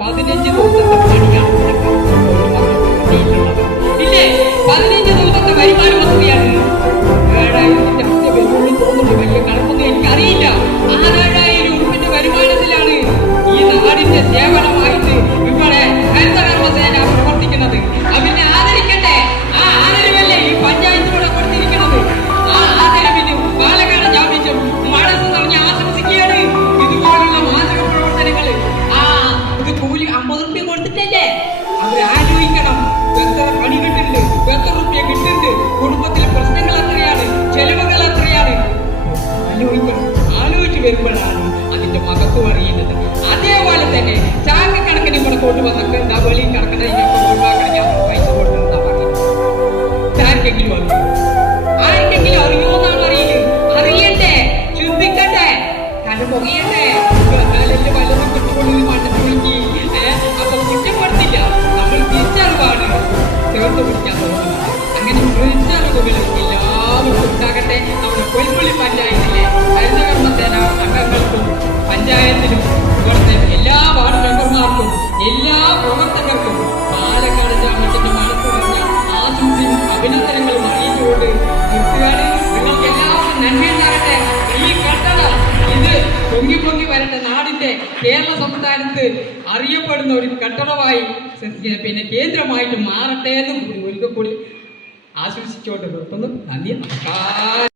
15 ദിവസത്തെ പണിയാണ് ഇല്ലേ? 15 ദിവസത്തെ വരുമാന പദ്ധതിയാണ്. 7,000-ന്റെ അത്യ വരുള്ളൂ തോന്നുന്നു. വലിയ കണക്കൊന്നും എനിക്കറിയില്ല. ആ 7,000 ഉറുപ്പിന്റെ വരുമാനത്തിലാണ് ഈ നാടിന്റെ സേവനമായിട്ട് ഇവിടെ ഹരിതകർമ്മസേന പ്രവർത്തിക്കുന്നത്. അവനെ ആദരിക്കട്ടെ. ആ ആദരവല്ലേ ഈ പഞ്ചായത്തിലൂടെ കൊടുത്തിരിക്കുന്നത്. ആ ആദരവിന് പാലക്കാട് ജാമ്യം മനസ്സ് നിറഞ്ഞ് ആശംസിക്കുകയാണ്. ഇതുപോലുള്ള മാതൃക പ്രവർത്തനങ്ങൾ ഇത് കൂലി 50 റുപ്യ കൊടുത്തിട്ടല്ലേ അവർ ആലോചിക്കണം. എത്ര പണി കിട്ടുന്നുണ്ട്, എത്ര റുപ്യ കിട്ടുന്നുണ്ട്, കുടുംബത്തിലെ പ്രശ്നങ്ങൾ എത്രയാണ്, ചെലവുകൾ എത്രയാണ് ആലോചിക്കണം. ആലോചിച്ച് വരുമ്പോഴാണ് അതിന്റെ മഹത്വം അറിയുന്നത്. അതേപോലെ തന്നെ ചാക്ക് കണക്കിന് ഇവിടെ കൊണ്ടുവന്നൊക്കെ എന്താ വെളിയിൽ കിടക്കണതിനൊക്കെ ഒഴിവാക്കണം. ഞാൻ പൈസ കൊടുക്കുന്നതാ പറയുന്നത്. ആർക്കെങ്കിലും അറിയോ? ആർക്കെങ്കിലും അറിയോ എന്നാണ് അറിയുന്നത്. അറിയട്ടെ, ചിന്തിക്കട്ടെ, കാരണം പുകയട്ടെ. എന്നാലല്ലേ വല്ലതും കിട്ടുകൊള്ളു മണ്ണത്ത് വിളിക്ക്. അപ്പൊ കുറ്റപ്പെടുത്തില്ല, നമ്മൾ തിരിച്ചറിവാണ് ചേർത്ത് പിടിക്കാൻ തോന്നുന്നത്. അങ്ങനെ തിരിച്ചറിവുകൾ എല്ലാവർക്കും ഉണ്ടാകട്ടെ. നമ്മുടെ കൊൽപ്പള്ളി പഞ്ചായത്തിലെ ഹരിതകർമ്മസേന അംഗങ്ങൾക്കും പഞ്ചായത്തിലും ഇവിടുത്തെ എല്ലാ വാർഡ് മെമ്പർമാർക്കും എല്ലാ പ്രവർത്തകർക്കും പാലക്കാട് ഗ്രാമത്തിന്റെ മനസ്സ് നിറഞ്ഞ ആശംസയും അഭിനന്ദനങ്ങളും അറിയിച്ചുകൊണ്ട് നിർത്തുകയാണ്. നിങ്ങൾക്ക് എല്ലാവർക്കും നന്മയുണ്ടാകട്ടെ. ഈ കട്ടണം ഇത് പൊങ്ങി വരട്ടെ. നാടിന്റെ കേരള സംസ്ഥാനത്ത് അറിയപ്പെടുന്ന ഒരു കട്ടടമായി കേന്ദ്രമായിട്ട് മാറട്ടെ എന്നും ഒരിക്കൽ കൂടി ആശംസിച്ചുകൊണ്ട് നിർത്തുന്നു. നന്ദി, നമസ്കാരം.